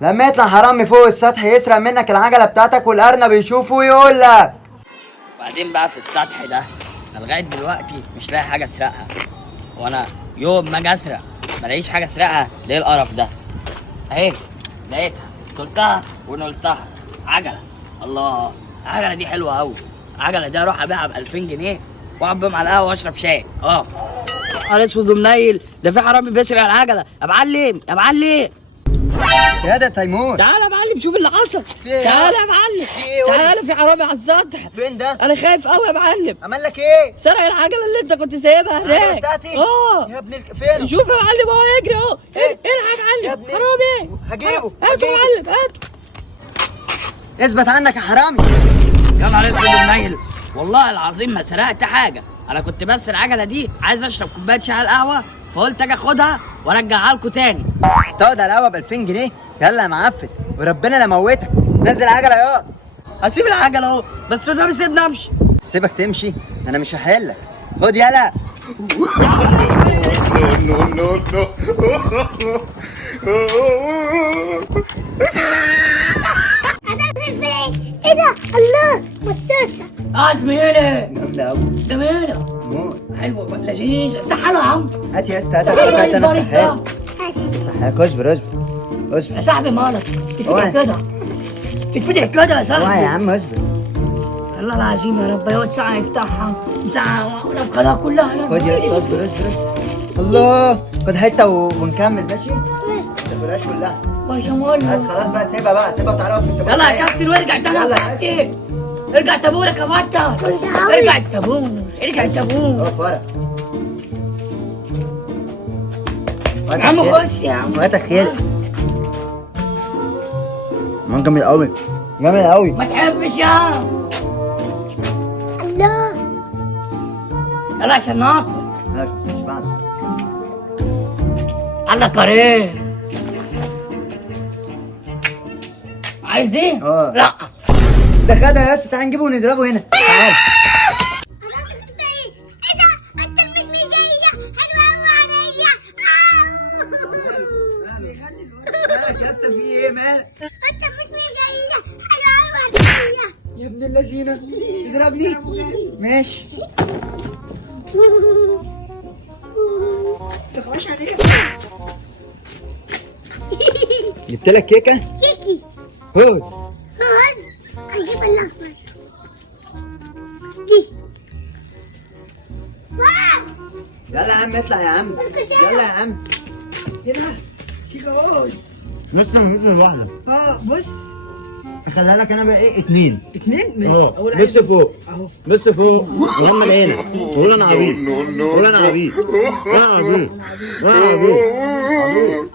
لما يطلع حرامي فوق السطح يسرق منك العجله بتاعتك والارنب يشوفه ويقول لك. وبعدين بقى في السطح ده انا لغايه دلوقتي مش لاقي حاجه اسرقها، وانا يوم ما اجي اسرق ملاقيش حاجه اسرقها. ليه القرف ده؟ اهي لقيتها، قلتها ونقلتها، عجله. الله، العجله دي حلوه قوي. العجله دي اروح ابيعها ب 2000 جنيه واقعد بيهم على القهوه واشرب شاي. انا اسود ومنيل، ده في حرامي بيسرق العجله. يا معلم يا معلم، يا ده تيمور، تعالى يا معلم شوف اللي حصل. إيه؟ تعالى يا معلم، في إيه؟ تعالى، في حرامي على السطح. فين ده؟ انا خايف قوي يا معلم. عمل لك ايه؟ سرق العجله اللي انت كنت سايبها العجله هناك. بتاعتي؟ يا ابن فين؟ شوف يا معلم هو يجري اهو. فين؟ الحق يا يا معلم، ابني حرامي. هجيبه هاته يا معلم، هاته. اثبت عندك يا حرامي. يا نهار اسود ومنيل، والله العظيم ما سرقت حاجه. انا كنت بس العجله دي عايز اشرب كوبايه شاي على القهوه، فقلت اجي اخدها وارجعها لكم تاني. تقعد على القهوه ب 2000 جنيه؟ يلا يا معفن وربنا لا موتك. نزل العجله يا. هسيب العجله اهو، بس قدامي سيبني امشي. سيبك تمشي؟ انا مش هحلك. خد يلا. ايه ده؟ الله، مصاصة. زميلي جامده قوي. جميله موت. حلوه لذيذ. افتحها له يا عم. هات يا اسطى، هات انا افتحها لك. اصبر اصبر يا صاحبي مالك؟ اوعى. تتفتح كده، تتفتح كده يا صاحبي. اوعى يا عم اصبر. والله العظيم يا رب يقعد ساعة يفتحها وساعة ونبخلها كلها يا خد يا اسطى، اصبر الله. خد حته ونكمل ماشي؟ ما تاكلهاش كلها. ما شاء الله. بس خلاص بقى، سيبها وتعالى اقف في التابوت. يلا يا كابتن وارجع تاني يلا يا يا كابتن. ارجع تابورك يا بطة. ارجع التابور، ارجع التابور. اقف ورا. يا عم خش يا عم. وقتك خلص. مان جامد قوي، جامد قوي. ما تحبش يا الله. يلا عشان ناكل. مش بعد. الله كريم. عايز دي؟ لا. ده خدها يا اسطى، تعالى نجيبه ونضربه هنا. تعال. ايه ده؟ انت مش مزية حلوة قوي عليا. مالك يا اسطى، في ايه مالك؟ انت مش مزية حلوة قوي عليا. يا ابن اللذينه اضربني. ماشي. تخش عليك. جبت لك كيكه. كيكي. فوز. هجيب الاحمر. دي. واو. يلا يا عم اطلع يا عم. يلا يا عم. ايه ده؟ كيكه روز. نص واحده. بص. اخليها لك انا بقى ايه، اتنين. اتنين ماشي. اهو نص فوق. اهو. نص فوق وهم العيله. قول انا عبيط. قول انا عبيط. انا عبيط. انا عبيط.